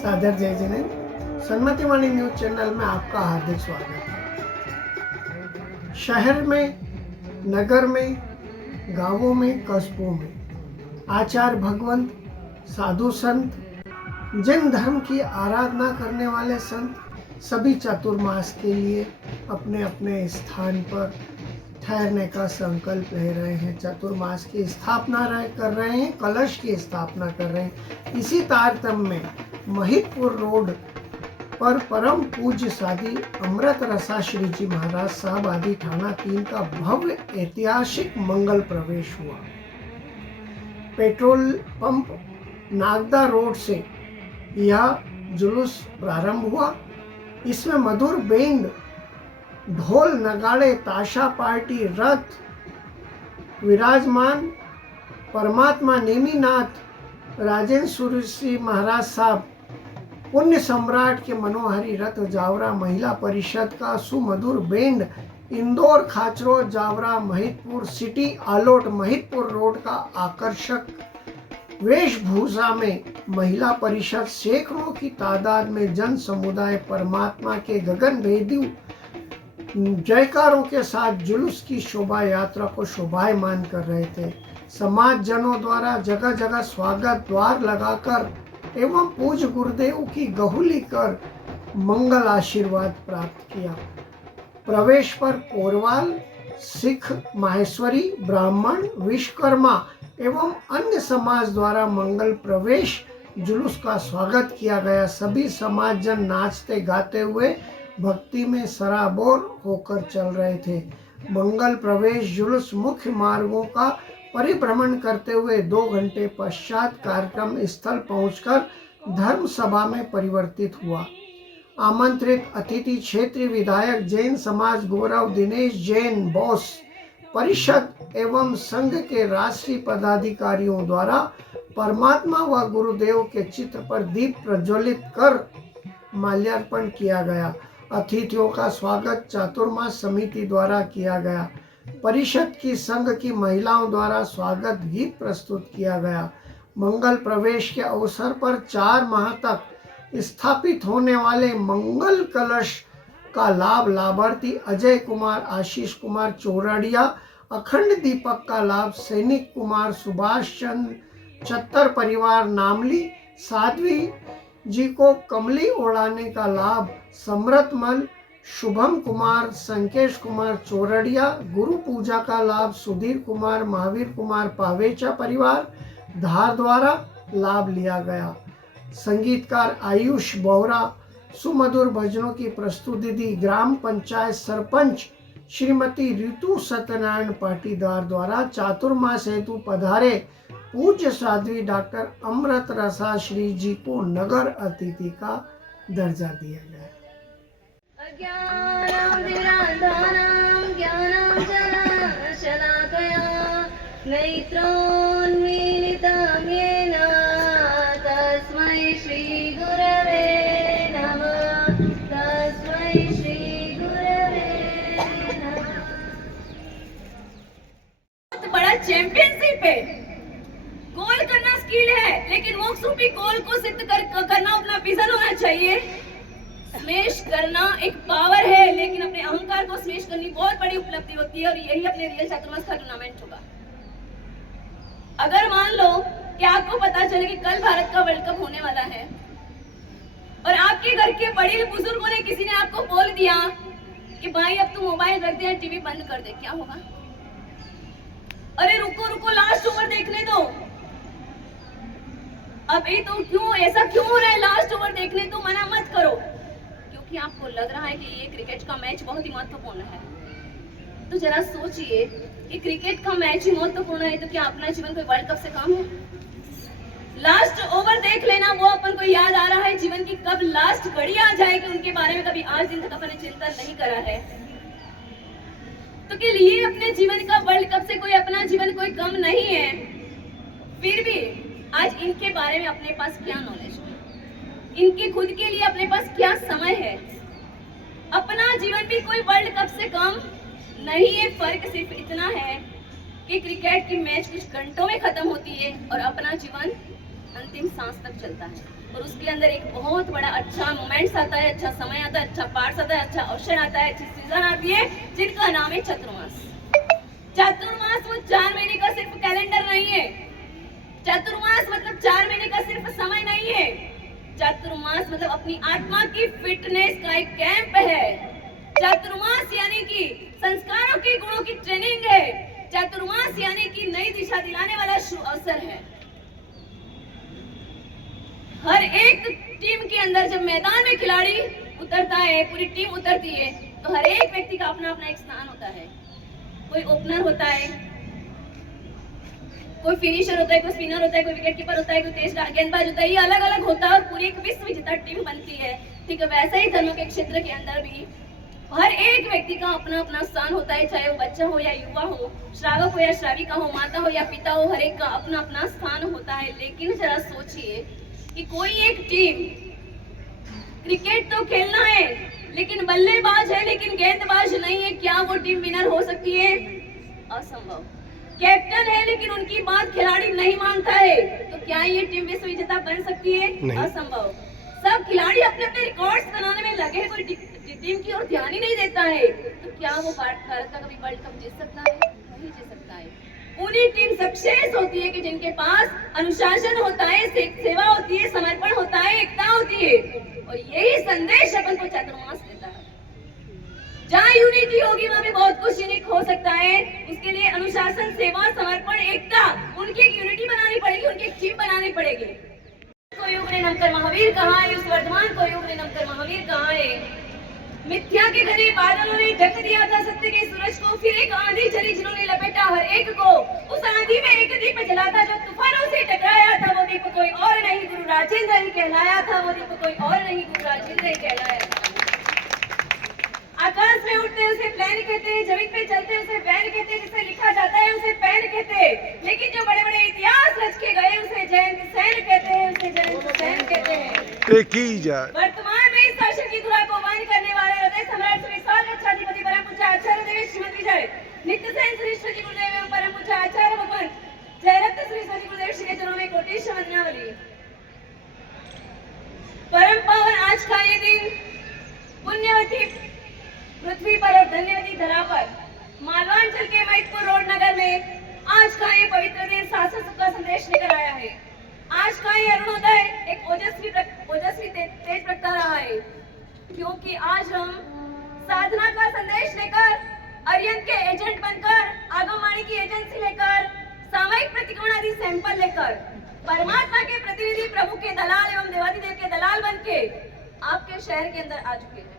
सादर जय जिनेंद्र। सन्मति वाणी news channel में आपका हार्दिक स्वागत है। शहर में, नगर में, गांवों में, कस्बों में आचार्य भगवंत, साधु संत, जैन धर्म की आराधना करने वाले संत सभी चातुर्मास के लिए अपने अपने स्थान पर ठहरने का संकल्प ले रहे हैं। चातुर्मास की स्थापना कर रहे हैं, कलश की स्थापना कर रहे हैं। इसी तारतम्य में महितपुर रोड पर परम पूज्य साधी अमृत रसा श्री जी महाराज साहब आदि थाना 3 का भव्य ऐतिहासिक मंगल प्रवेश हुआ। पेट्रोल पंप नागदा रोड से यह जुलूस प्रारंभ हुआ। इसमें मधुर बैंड, ढोल, नगाड़े, ताशा पार्टी, रथ विराजमान परमात्मा नेमीनाथ राजेंद्र श्री महाराज साहब पुण्य सम्राट के मनोहरी रथ जावरा महिला परिषद का सुमधुर band, Indore Khachrod Jaora Mahidpur city Alot Mahidpur road का आकर्षक वेशभूषा में महिला परिषद सैकड़ों की तादाद में जन समुदाय परमात्मा के गगनभेदी जयकारों के साथ जुलूस की शोभा यात्रा को शोभायमान कर रहे थे। समाज जनों द्वारा जगह जगह स्वागत द्वार लगाकर एवं पूज्य गुरुदेव की गहुली कर मंगल आशीर्वाद प्राप्त किया। प्रवेश पर कोरवाल, सिख, माहेश्वरी, ब्राह्मण, विश्वकर्मा एवं अन्य समाज द्वारा मंगल प्रवेश जुलूस का स्वागत किया गया। सभी समाज जन नाचते गाते हुए भक्ति में सराबोर होकर चल रहे थे। मंगल प्रवेश जुलूस मुख्य मार्गों का परिभ्रमण करते हुए 2 घंटे पश्चात कार्यक्रम स्थल पहुंचकर धर्म सभा में परिवर्तित हुआ। आमंत्रित अतिथि क्षेत्रीय विधायक, जैन समाज गौरव दिनेश जैन बोस परिषद एवं संघ के राष्ट्रीय पदाधिकारियों द्वारा परमात्मा व गुरुदेव के चित्र पर दीप प्रज्वलित कर माल्यार्पण किया गया। अतिथियों का स्वागत चातुर्मास समिति द्वारा किया गया। परिषद की संघ की महिलाओं द्वारा स्वागत गीत प्रस्तुत किया गया। मंगल प्रवेश के अवसर पर 4 माह तक स्थापित होने वाले मंगल कलश का लाभ लाभार्थी अजय कुमार, आशीष कुमार चौरड़िया, अखंड दीपक का लाभ सैनिक कुमार, सुभाष चंद्र चत्तर परिवार नामली, साध्वी जी को कमली ओढ़ाने का लाभ समृतमल, शुभम कुमार, संकेश कुमार चौरड़िया, गुरु पूजा का लाभ सुधीर कुमार, महावीर कुमार पावेचा परिवार धार द्वारा लाभ लिया गया। संगीतकार आयुष बोहरा, सुमधुर भजनों की प्रस्तुति दी। ग्राम पंचायत सरपंच श्रीमती ऋतु सत्यनारायण पाटीदार द्वारा चातुर्मास हेतु पधारे पूज्य साध्वी डॉक्टर अमृत रसा श्री जी को नगर अतिथि का दर्जा दिया गया। बड़ा चैंपियनशिप है। गोल करना स्किल है, लेकिन मोक्ष रूपी गोल को सिद्ध करना अपना विजन होना चाहिए। स्मैश करना एक पावर है, लेकिन अपने अहंकार को स्मैश करनी बहुत बड़ी उपलब्धि होती है और यही अपने रियल चातुर्मास का टूर्नामेंट होगा। अगर मान लो कि आपको पता चले कि कल भारत का वर्ल्ड कप होने वाला है और आपके घर के बड़े बुजुर्गों ने किसी ने आपको बोल दिया कि भाई अब तू मोबाइल रख दे, टीवी बंद कर दे, क्या होगा? अरे रुको रुको, लास्ट ओवर देखने दो। अभी तो क्यों ऐसा क्यों हो रहा है? लास्ट ओवर देखने तो मना मत करो, क्योंकि आपको लग रहा है कि ये क्रिकेट का मैच बहुत ही महत्वपूर्ण है। तो जरा सोचिए कि क्रिकेट का मैच ही महत्वपूर्ण है तो क्या अपना जीवन कोई वर्ल्ड कप से कम है? लास्ट ओवर देख लेना, वो अपन को याद आ रहा है जीवन की कब लास्ट घड़ी आ जाएगी उनके बारे में कभी आज दिन तक अपन ने चिंता नहीं करा है। तो के लिए अपने जीवन का वर्ल्ड कप से कोई अपना जीवन कोई कम नहीं है। फिर भी आज इनके बारे में अपने पास क्या नॉलेज है, इनके खुद के लिए अपने पास क्या समय है? अपना जीवन भी कोई वर्ल्ड कप से कम नहीं है। फर्क सिर्फ इतना है कि क्रिकेट की मैच कुछ घंटों में खत्म होती है और अपना जीवन अंतिम सांस तक चलता है। और उसके अंदर एक बहुत बड़ा अच्छा मोमेंट्स आता है, अच्छा समय आता है, अच्छा पार्ट्स आता है, अच्छा ऑप्शन आता है, अच्छी सीजन आती है, जिनका नाम है चतुर्मास। चतुर्मास वो 4 महीने का सिर्फ कैलेंडर नहीं है। चतुर्मास मतलब 4 महीने का सिर्फ समय नहीं है। चतुर्मास मतलब अपनी आत्मा की फिटनेस का एक कैंप है। चतुर्मास यानी कि संस्कारों के गुणों की ट्रेनिंग है। चतुर्मास यानी कि नई दिशा दिलाने वाला शुभ अवसर है। हर एक टीम के अंदर जब मैदान में खिलाड़ी उतरता है, पूरी टीम उतरती है, तो हर एक व्यक्ति का अपना अपना एक स्थान होता है। कोई ओपनर होता है, कोई फिनिशर होता है, कोई स्पिनर होता है, कोई विकेट कीपर होता है, कोई तेज गेंदबाज होता है। ये अलग अलग होता है और पूरी एक विश्व विजेता टीम बनती है। ठीक है, वैसे ही धर्म के क्षेत्र के अंदर भी हर एक व्यक्ति का अपना अपना स्थान होता है, चाहे वो बच्चा हो या युवा हो, श्रावक हो या श्राविका हो, माता हो या पिता हो, हर एक का अपना अपना स्थान होता है। लेकिन जरा सोचिए कि कोई एक टीम, क्रिकेट तो खेलना है लेकिन बल्लेबाज है लेकिन गेंदबाज नहीं है, क्या वो टीम विनर हो सकती है? असंभव। कैप्टन है लेकिन उनकी बात खिलाड़ी नहीं मानता है, तो क्या ये टीम विश्व विजेता बन सकती है? असंभव। सब खिलाड़ी अपने अपने रिकॉर्ड्स बनाने में लगे, कोई टीम की ओर ध्यान ही नहीं देता है, तो क्या वो भारत का कभी वर्ल्ड कप जीत सकता है? नहीं जीत सकता है। पूरी टीम सक्सेस होती है कि जिनके पास अनुशासन होता है, सेवा होती है, समर्पण होता है, एकता होती है। और यही संदेश अपन को चतुर्मास देता है। जहाँ यूनिटी होगी वहाँ पे बहुत कुछ यूनिक हो सकता है। उसके लिए अनुशासन, सेवा, समर्पण, एकता, उनकी एक यूनिटी बनानी पड़ेगी, उनकी एक टीम बनानी पड़ेगी। को युग ने नमकर महावीर कहा है, उस वर्तमान को युग ने नमकर महावीर कहा है। मिथ्या के घने बादलों ने ढक दिया था सत्य के सूरज को, फिर एक आंधी चली जिन्होंने लपेटा हर एक को। उस आंधी में एक दीप जला था जो तूफानों से टकराया था, वो दीप कोई और नहीं गुरु राजेंद्र ही कहलाया था, वो दीप कोई और नहीं गुरु राजेंद्र ही कहलाया था। आकाश में उड़ते उसे प्लेन कहते हैं, जमीन पे चलते उसे वैन कहते हैं, जिसे लिखा जाता है उसे पेन कहते हैं, लेकिन जो बड़े बड़े इतिहास रच के गए उसे जयंत सेन कहते हैं, उसे जयंत सेन कहते हैं। वर्तमान में इस शासन की धुरा को वहन करने वाले हृदय सम्राट श्री साक्षाधिपति परम पूज्य आचार्य देव श्रीमद विजय नित्य सेन श्री श्री गुरुदेव एवं परम पूज्य आचार्य भगवान जयरत्न श्री श्री गुरुदेव श्री के चरणों में कोटि वंदनावली। परम पावन आज का ये दिन पुण्यवती पृथ्वी पर और धन्यवती धरा पर मालवांचल के महितपुर रोड नगर में आज का ये पवित्र दिन शासन सुख का संदेश लेकर आया है। आज का ये अरुणोदय एक ओजस्वी तेज प्रगटा रहा है, क्योंकि आज हम साधना का संदेश लेकर, अरियंत के एजेंट बनकर, आगमवाणी की एजेंसी लेकर, सामयिक प्रतिक्रमण आदि सैंपल लेकर, परमात्मा के प्रतिनिधि, प्रभु के दलाल एवं देवाधिदेव के दलाल बनके आपके शहर के अंदर आ चुके हैं।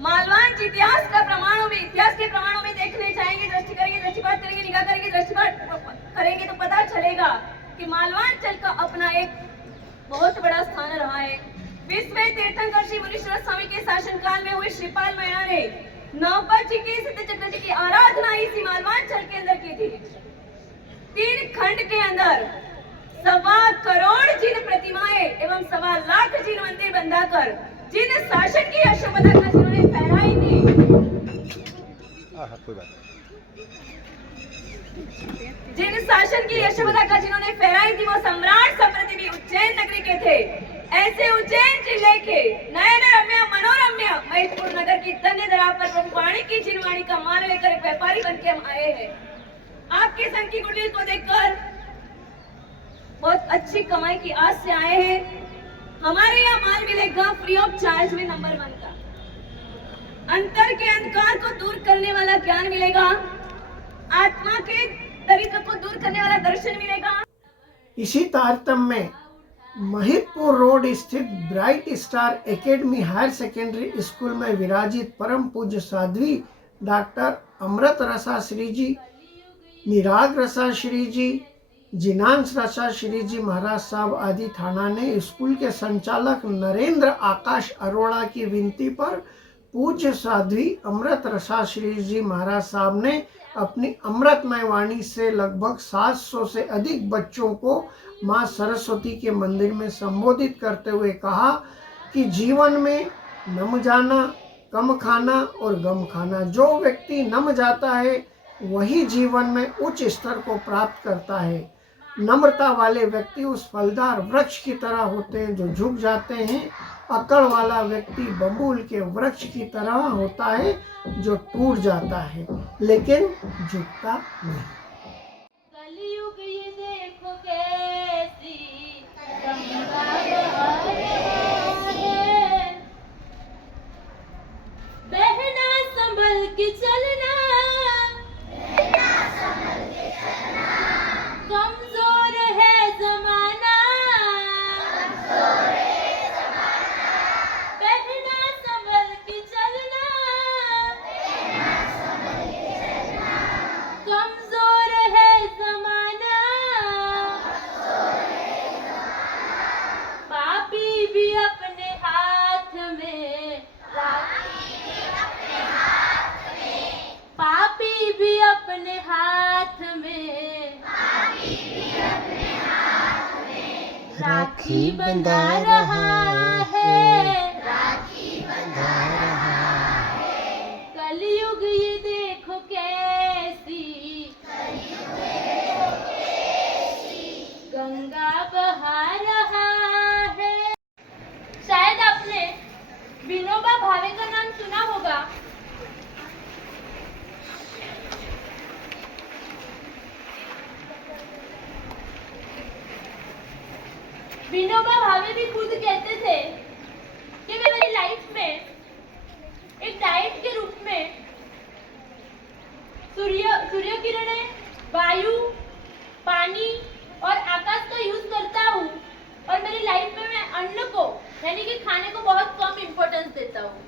मालवांच इतिहास के प्रमाणों में देखने जाएंगे, दृष्टि करेंगे, दृष्टिपात करेंगे, निगाह करेंगे, दृष्टिपात करेंगे तो पता चलेगा कि मालवांचल का अपना एक बहुत बड़ा स्थान रहा है। विश्व तीर्थंकर श्री मुनीश्वर स्वामी के शासनकाल में हुए श्रीपाल मैया ने नवपत जी के सिद्ध चक्र जी की आराधना इसी मालवांचल के अंदर की थी। 3 खंड के अंदर 1.25 करोड़ जिन प्रतिमाएं एवं 1.25 लाख जिन मंदिर बंधाकर जिन शासन की यशोमता का जिन्होंने फहराई थी, जिन शासन की यशोमता का जिन्होंने फहराई थी, वो सम्राट संप्रति भी उज्जैन नगरी के थे। ऐसे उज्जैन जिले के नयन रम्य मनोरम्य महितपुर नगर की धन्य धरा पर प्रभु वाणी की जिनवाणी का मान लेकर एक व्यापारी बन के हम आए हैं। आपके संग की गुडविल को देखकर बहुत अच्छी कमाई की आस से आए हैं। हमारे यहाँ माल मिलेगा फ्री ऑफ चार्ज में नंबर 1 का। अंतर के अंधकार को दूर करने वाला ज्ञान मिलेगा, आत्मा के दरिद्र को दूर करने वाला दर्शन मिलेगा। इसी तारतम्य में महितपुर रोड स्थित bright star academy higher secondary school में विराजित परम पूज्य साध्वी डॉक्टर अमृत रसा श्री जी, निराग रसा श्री जी, जिनांश रसा श्री जी महाराज साहब आदि थाना ने स्कूल के संचालक नरेंद्र आकाश अरोड़ा की विनती पर पूज्य साध्वी अमृत रसा श्री जी महाराज साहब ने अपनी अमृतमय वाणी से लगभग 700 से अधिक बच्चों को मां सरस्वती के मंदिर में संबोधित करते हुए कहा कि जीवन में नम जाना, कम खाना और गम खाना, जो व्यक्ति नम जाता है वही जीवन में उच्च स्तर को प्राप्त करता है। नम्रता वाले व्यक्ति उस फलदार वृक्ष की तरह होते हैं जो झुक जाते हैं। अकड़ वाला व्यक्ति बबूल के वृक्ष की तरह होता है जो टूट जाता है लेकिन झुकता नहीं। कलयुग ये देखो कैसी गंगा बहा रहा है, बहना संभल के चलना, कमजोर है जमाना, बहना संभल के चलना, कमजोर है जमाना, पापी भी अपने हाथ में पापी भी अपने हाथ में राखी बंधा रहा है, कलयुग ये देखो कैसी गंगा बहा रहा है। शायद आपने विनोबा भावे का नाम सुना होगा। विनोबा भावे भी खुद कहते थे कि वे मेरी लाइफ में एक डाइट के रूप में सूर्य किरणें, वायु, पानी और आकाश का यूज करता हूँ और मेरी लाइफ में मैं अन्न को यानी कि खाने को बहुत कम इंपॉर्टेंस देता हूँ।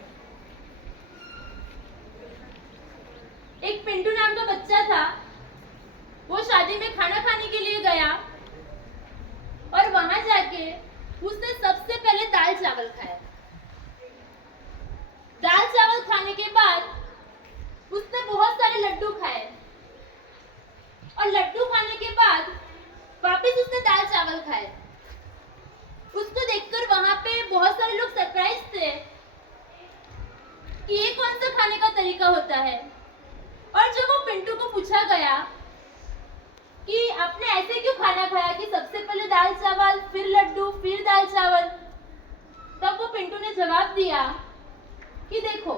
एक पिंटू नाम का बच्चा था, वो शादी में खाना खाने के लिए गया और वहां जाके उसने सबसे पहले दाल चावल खाया। दाल चावल खाने के बाद उसने बहुत सारे लड्डू खाए और लड्डू खाने के बाद वापस उसने दाल चावल खाए। उसको देखकर वहां पे बहुत सारे लोग सरप्राइज थे कि ये कौन सा खाने का तरीका होता है। और जब वो पिंटू को पूछा गया कि आपने ऐसे क्यों खाना खाया कि सबसे पहले दाल चावल, फिर लड्डू, फिर दाल चावल, तब वो पिंटू ने जवाब दिया कि देखो,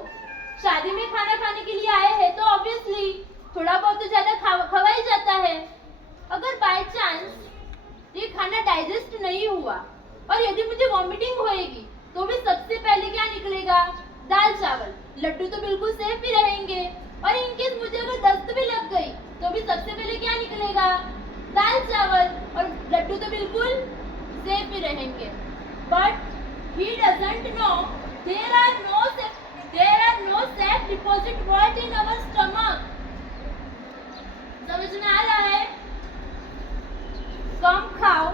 शादी में खाना खाने के लिए आए हैं तो ऑब्वियसली थोड़ा बहुत तो ज्यादा खवा ही जाता है। अगर बाय चांस ये खाना डाइजेस्ट नहीं हुआ और यदि मुझे वॉमिटिंग होएगी तो भी सबसे पहले क्या निकलेगा? दाल चावल। लड्डू तो बिल्कुल सेफ ही रहेंगे और इनकेस मुझे अगर दस्त भी लग गई तो भी सबसे पहले क्या निकलेगा? दाल चावल, और लड्डू तो बिल्कुल सेफ ही रहेंगे। But he doesn't know there are no safe deposit vault in our stomach. समझ में आ रहा है? कम खाओ